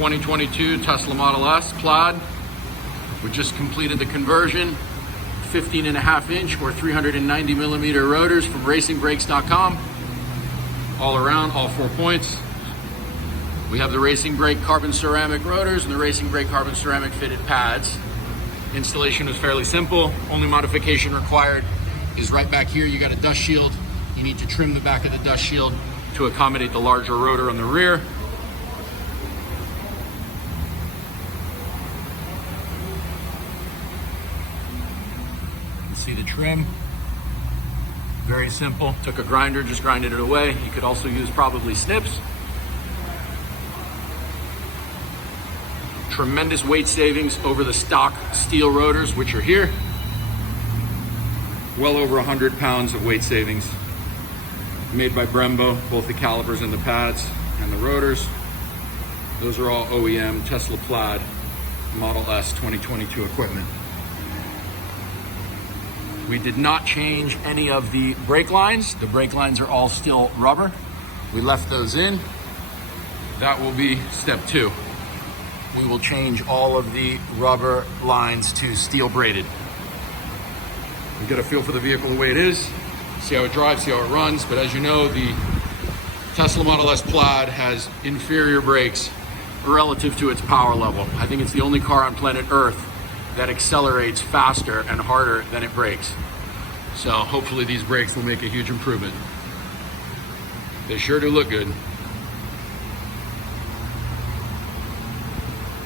2022 Tesla Model S Plaid. We just completed the conversion. 15.5 inch or 390 millimeter rotors from racingbrakes.com. All around, all 4 points. We have the Racing Brake carbon ceramic rotors and the Racing Brake carbon ceramic fitted pads. Installation was fairly simple. Only modification required is right back here. You got a dust shield. You need to trim the back of the dust shield to accommodate the larger rotor on the rear. See the trim, very simple. Took a grinder, just grinded it away. You could also use probably snips. Tremendous weight savings over the stock steel rotors, which are here. Well over 100 pounds of weight savings. Made by Brembo, both the calipers and the pads and the rotors. Those are all OEM Tesla Plaid Model S 2022 equipment. We did not change any of the brake lines. The brake lines are all still rubber. We left those in. That will be step 2. We will change all of the rubber lines to steel braided. We get a feel for the vehicle the way it is, see how it drives, see how it runs. But as you know, the Tesla Model S Plaid has inferior brakes relative to its power level. I think it's the only car on planet Earth that accelerates faster and harder than it brakes. So hopefully these brakes will make a huge improvement. They sure do look good.